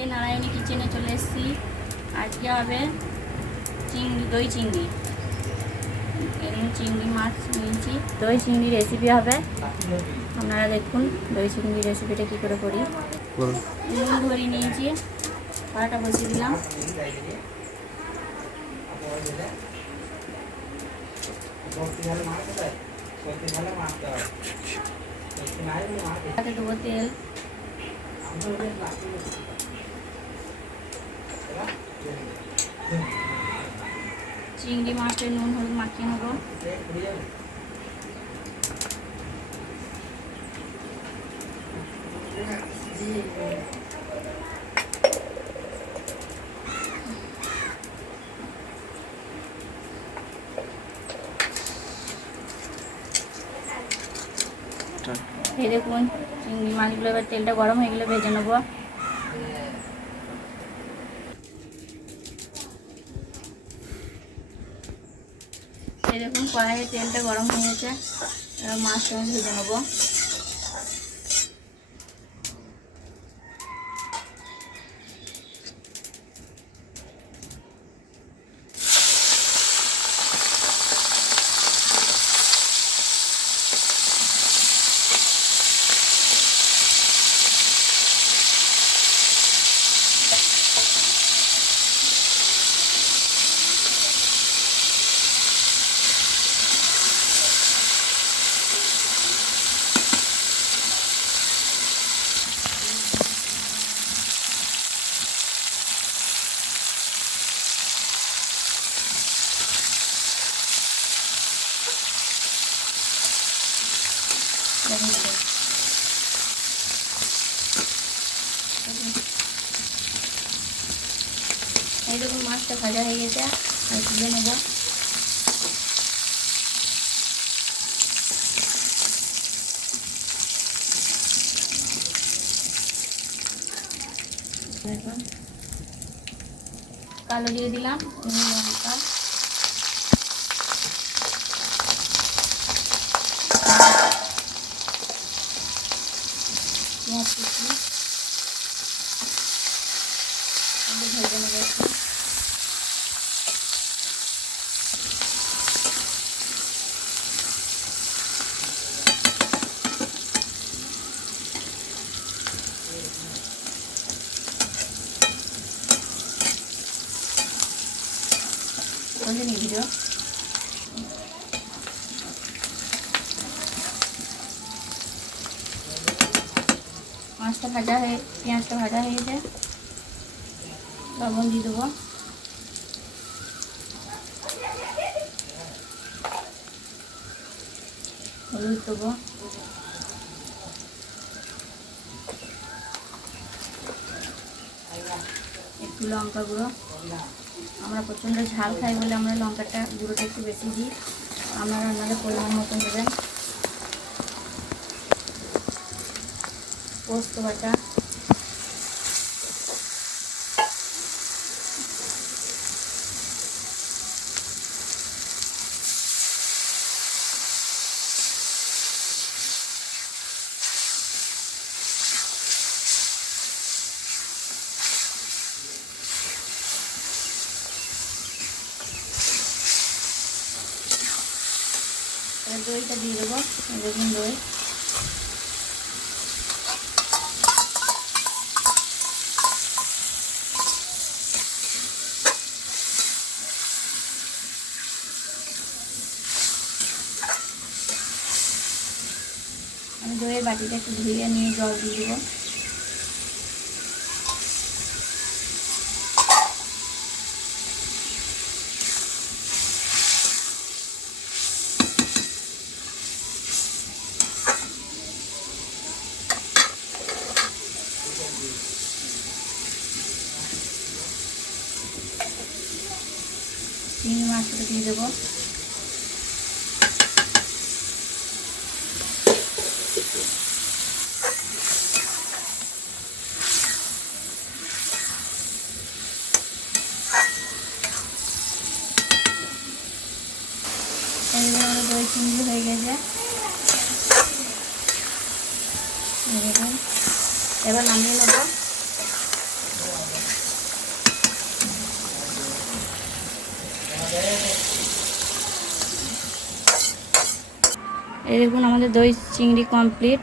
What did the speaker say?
আজকে নারায়ণী কিচেনে চলে এসেছি। আজকে হবে চিংড়ি, দই চিংড়ি। এরকম চিংড়ি মাছ নিয়েছি, দই চিংড়ি রেসিপি হবে। আপনারা দেখুন দই চিংড়ি রেসিপিটা কী করে করি। নুন ধরি নিয়েছি, কড়াটা বসিয়ে দিলাম। দেবো তেল, চিংড়ি মাছটা নুন হলুদ মাখিয়ে নেবো। এই দেখুন চিংড়ি মাছগুলো এবার তেলটা গরম হয়ে গেলে ভেজে নেবো। এই দেখুন কড়াইয়ে তেলটা গরম হয়ে গেছে, এবার মাছটা আমি ভেজে নেবো। এই দেখুন মাছটা ভাজা হয়ে গেছে, আর তুলে নেব। কালো দিয়ে দিলাম, লঙ্কা, পেঁয়াজ কুচি, ভেজে নেব একটু। ভিডিও মাছটা ভাজা হয়ে, পেঁয়াজটা ভাজা হয়ে গেছে, লবণ দিয়ে দেবো। হলুদ দেবো, একটু লঙ্কা গুঁড়ো। আমরা প্রচণ্ড ঝাল খাই বলে আমরা লঙ্কাটা গুঁড়োটা একটু বেশি দিই, আপনারা আপনাদের পরিমাণ মতন দেবেন। পোস্ত বাটা, দইটা দিয়ে দেবো। দেখুন দই, আমি দইয়ের বাটিটা একটু ধুয়ে নিয়ে জল দিয়ে দেবো। চিংড়ি মাছটা দিয়ে দেবো। দই চিংড়ি হয়ে গেছে, এবার নামিয়ে নেব। এই দেখুন আমাদের দই চিংড়ি কমপ্লিট।